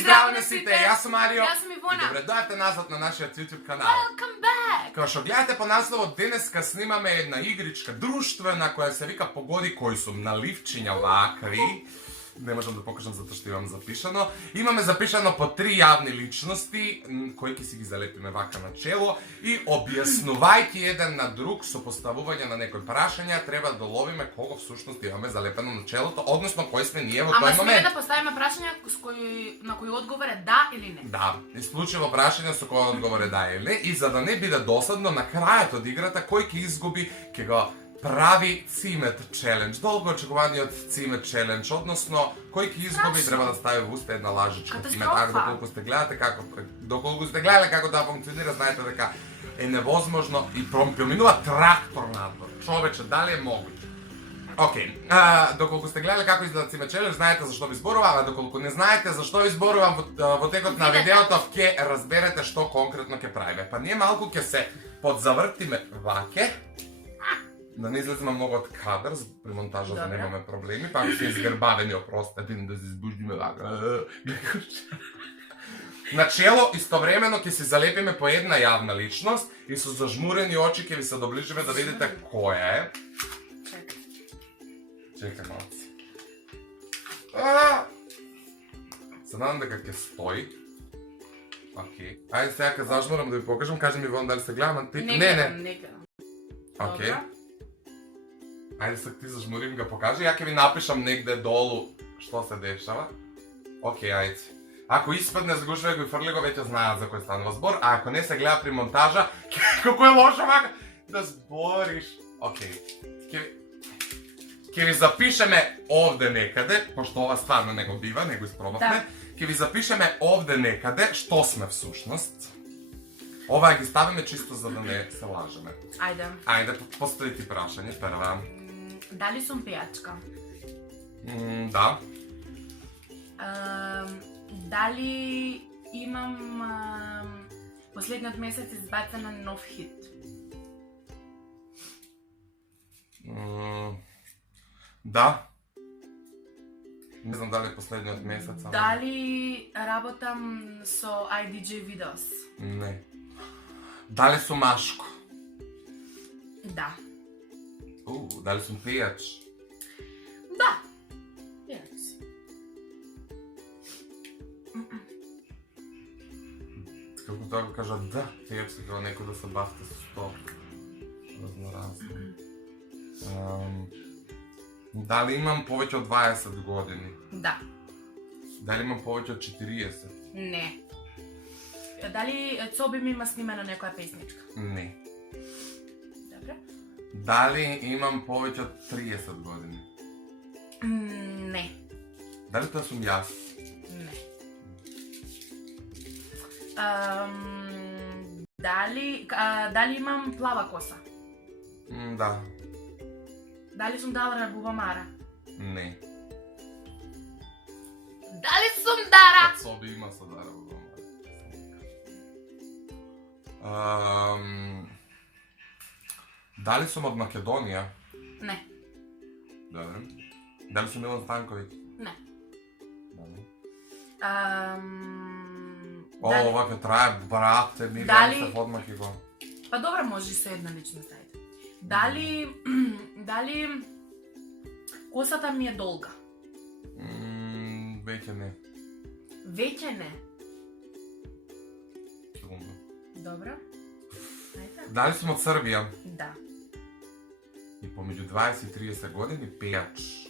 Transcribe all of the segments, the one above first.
zdravo na site, jaz sam Mario. Jaz sam Ivona. I dobrodošli nazad na naš YouTube kanal. Welcome back! Kao što gledate po naslovu, deneska snimame jedna igrička društvena koja se vika Pogodi koji su nalivčinja ovakvi. Ne možem da pokažem zato što imam zapišano. Imame zapišano po 3 javne ličnosti, koji ki si gi zalepime vaka na čelo i objasnuvajki jedan na drug sopostavuvanja na nekoj prašanja, treba da lovime koga v suštnosti imame zalepeno na čelo, odnosno koji sme nije u toj Ама moment. сме да поставиме прашања на кои одговор е да или не. Да, исклучиво прашања со кој одговор е да или не, и за да не биде досадно, на крајот од играта, кој ќе изгуби, ќе го прави цимет челендж, долго очекуваниот цимет челендж, односно, кој ќе изгуби треба да стави во уста една лажичка цимет. Ако доколку сте гледале како тоа функционира, знаете дека е невозможно и проминува трактор надвор. Човече, дали е могуќе? Океј, доколку сте гледале како изгледа цимет челендж, знаете зашто ви зборувам, а доколку не знаете зашто ви зборувам во текот на видеото, ќе разберете што конкретно ќе правиме. Па ние малку ќе се подзавртиме ваке, да не излеземе многу од кадар, при монтажа да немаме проблеми, па ако се изгрбавени, опростете да се избуждиме вака. Начело, истовремено ќе се залепиме по една јавна личност и со зажмурени очи ќе ви се доближиме да видите која е. Чекај малци. Се надам дека ќе стои. Океј. Ајде сега ка зажмурам да ви покажам, кажи ми Ивон дали се гледам, ти... Не гледам. Океј. Ајде сега ти зажмурим га покажи, ја ќе ви напишам негде долу што се дешава. Океј, ајде. Ако испадне загушва го и фрли го, веќе знаат за кој станува збор, а ако не се гледа при монтажа, како е лошо вака да збориш. Океј. Ќе ви запишеме овде некаде, пошто ова стварно не го бива, не го испробавме, ќе ви запишеме овде некаде што сме всушност. Ова ги ставиме чисто за да не се лажеме. Ајде. Ајде, постави ти прашање, прва. Дали сум пејачка? Да. Дали имам последниот месец избацена нов хит? Да. Не знам дали последниот месец. Дали работам со IDJ Videos? Не. Дали сум машко? Да. Дали сум пејач? Да. Пејач си. Како тоа го кажа да, пејач си како некој да се бавте со сто разноразно. Дали имам повеќе од 20 години? Да. Дали имам повеќе од 40? Не. Дали Цоби ми има снимено некоја песничка? Не. Добре. Дали имам повеќе од 30 години? Не. Дали тоа сум јас? Не. Дали имам плава коса? Да. Дали сум Дара Бубамара? Не. Дали сум Дара? Од соби има со Дара Бубамара. Дали сум од Македонија? Не. Добре. Дали сум Милан Станковиќ? Не. Добре. Ова ќе трае, брате, ми се одмах и го. Па добро, може и се една личност, ајде. Дали косата ми е долга? Веќе не. Веќе не? Секунда. Добро. Ајде. Дали сум од Србија? Да. И помеѓу 20 и 30 години пејач.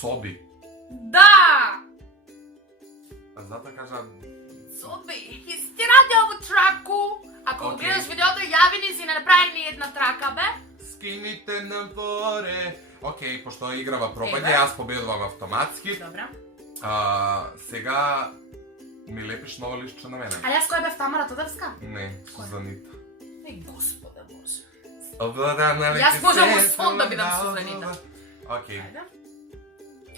Цоби. Да! А затоа кажа... Цоби, ти ради ову траку. Ако го гледаш видеото, јави ни си не направи ни една трака, бе. Скините нагоре. Океј, пошто играва пропаѓа, јас победувам автоматски. Добра. Сега ми лепиш ново листче на мене. А јас која бев Тамара Тодевска? Не, Сузанита. Господе Боже. Јас можам во сон да бидам Сузанита. Океј.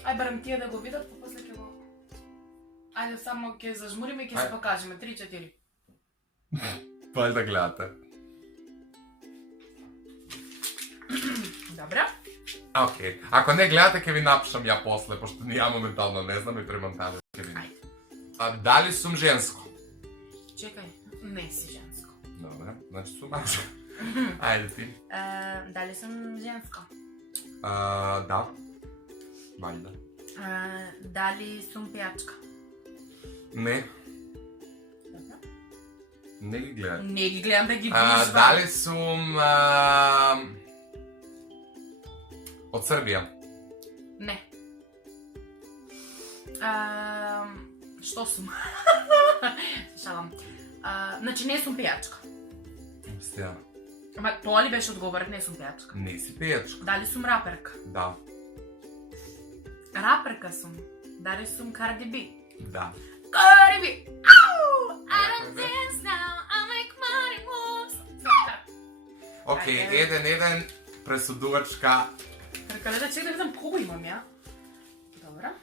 Ај барем тие да го видат, па после ќе го... Ајде само ќе зажмуриме и ќе се покажеме. 3-4. Па да гледате. Добра. Окей. Ако не гледате, ќе ви напишам ја после, пошто ја моментално не знам и при монтажа ќе ви. Дали сум женско? Чекај, не си женско. Добре, значи сум мажка. Ајде ти. Дали сум женско? Да. Вајда. Дали сум пејачка? Не. Добро. Не ги гледам. Не ги гледам да ги видиш. Дали сум од Србија? Не. Што сум? Шалам. Значи не сум пејачка. Стијана. Ама тоа ли беше одговорот? Не сум пејачка. Не си пејачка. Дали сум раперка? Да. Раперка сум. Дали сум Cardi B? Да. Cardi B! Ау! I don't dance now, I make money moves. Окей, 1-1, пресудувачка. Така да чекай да видам колко имам ја. Добра.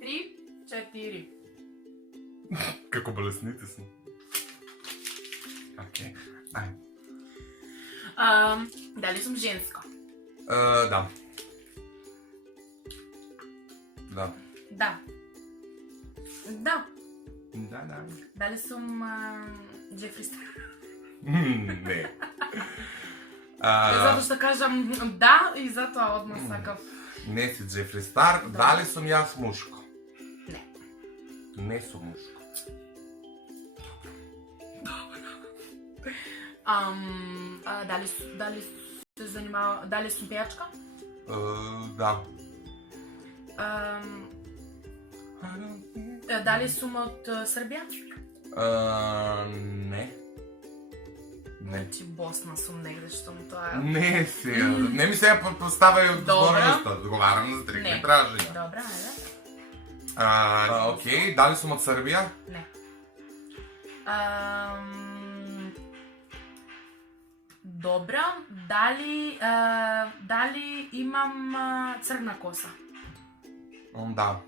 Три, 4. Како болесните сме. Окей, ајде. Дали сум женска? Да. Да. Да. Да. Да. Дали сум Джефри Стар? Не. Затоа што кажам да и затоа одмah сакав. Не си Джефри Стар. Да. Дали сум јас мушко? Не. Не сум мушко. Дали се занимава, дали сум пејачка? Да. Дали сум од Србија? Не. Не. Значи Босна сум негде што му тоа е. Не си. Не ми се поставај одговорноста. Одговарам за трикни Не. тражања. Добра, ајде. Окей, дали сум од Србија? Не. Добра, дали имам црна коса? Да.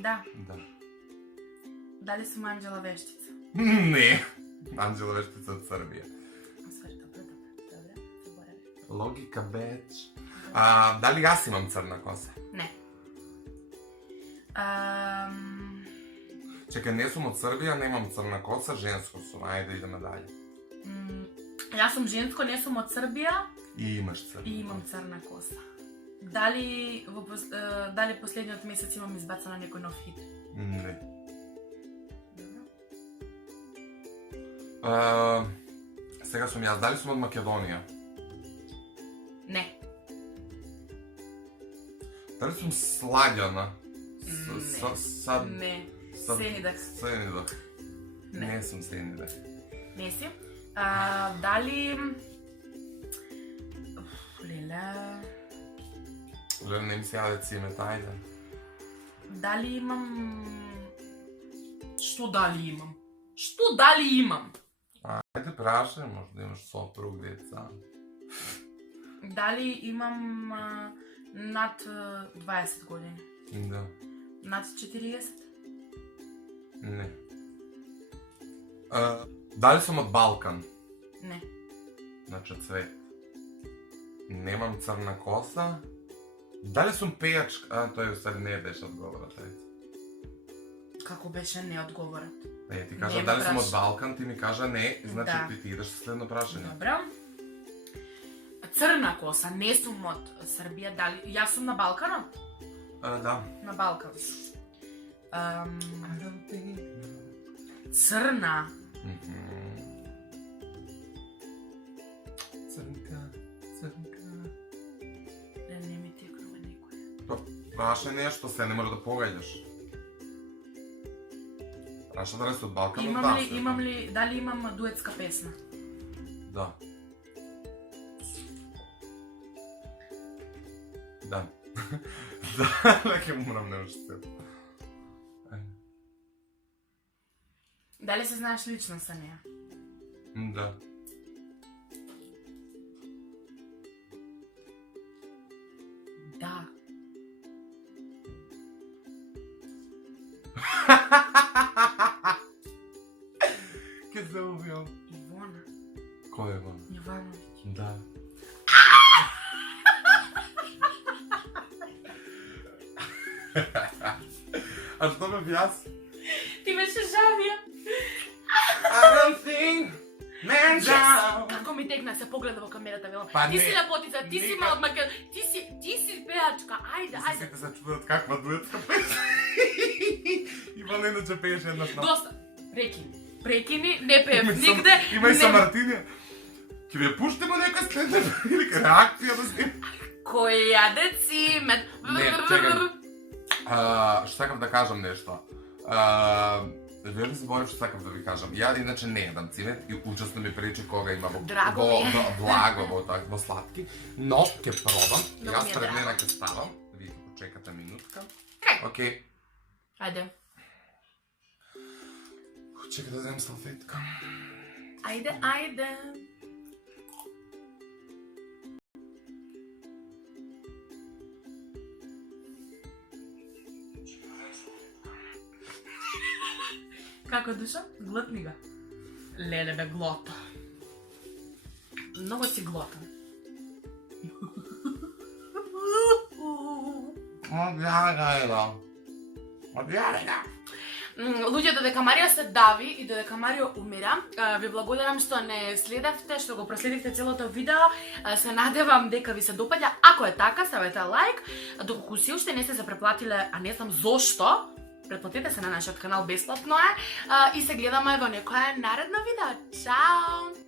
Да. Да. Дали сум Анđела Вештица? Не. Анđела Вештица од Србија. Све, добро. Заборавив. Логика, беч. Дали јас имам црна коса? Не. Чекај, не сум од Србија, немам црна коса, женско сум. Ајде, идеме даље. Јас сум женско, не сум од Србија И имаш црна и имам црна коса. Дали последниот месец имам избацано некој нов хит? Не. Добро. Сега сум јас. Дали сум од Македонија? Не. Дали сум Сладјана? Не. Сенидак. Сенидак. Не сум Сенидак. Не си. Дали... Леле... Леле, не ми се јаде цимет, ајде. Дали имам... Што дали имам? Што дали имам? Ајде, прашај, може да имаш сопруг, деца. Дали имам над 20 години? Да. Над 40? Не. Дали сум од Балкан? Не. Значи цвет. Немам црна коса. Дали сум пејачка? Тој устари не беше одговорот, ајде. Како беше не одговорот? Ти кажа Нема дали сум од праш- Балкан, ти ми кажа не, значи Да. ти идеш со следно прашање. Добро. Црна коса, не сум од Србија, дали... Јас сум на Балканот? Да. На Балкан. Црна. Црнка. Не ми текнува некој. Праша нешто, се не може да погаѓаш. Праша дали си од Балкан, Дали имам дуетска песна? Да. Да. Да, ќе умрам нешто се. Дали се знаеш лично со неја? Да. Да. Ке се убијам. И Ивона. Кој е он? Ивановиќ. Да. А што бев јас? Ти беше Жавија. I don't think man down. Како ми текна се погледа во камерата, велам. Па Ти не, си лепотица, ти си никак. мал македон, ти си пеачка. Ајде, ајде. Сите се чудат каква дуетска песна. Иван иначе пееше еднаш на... Доста. Прекини, не пеев нигде. Има и не- са Мартинија. Ќе ве пуштимо некој следна прилика, реакција да снимам. Кој јаде цимет. Не, чекај. Што сакам да кажам нешто. Вие ли заборив што сакам да ви кажам? Ја иначе не едам цимет и учасно ми пречи кога има Драго ми е. благо во сладки, но ќе пробам. Много Јас ми е пред драго. мене ќе ставам. Вие ќе почекате минутка. Крај. Океј. Ајде. Чекай да земам салфетка. Ајде. Како душа? Глотни га. Леле бе глота. Многу си глота. Одјагај да. Луѓето дека Марио се дави и дека Марио умира, ви благодарам што не следевте, што го проследивте целото видео. Се надевам дека ви се допаѓа. Ако е така, ставете лайк. Доколку си уште не сте се преплатиле, а не знам зошто, претплатете се на нашиот канал, бесплатно е. И се гледаме во некое наредно видео. Чао!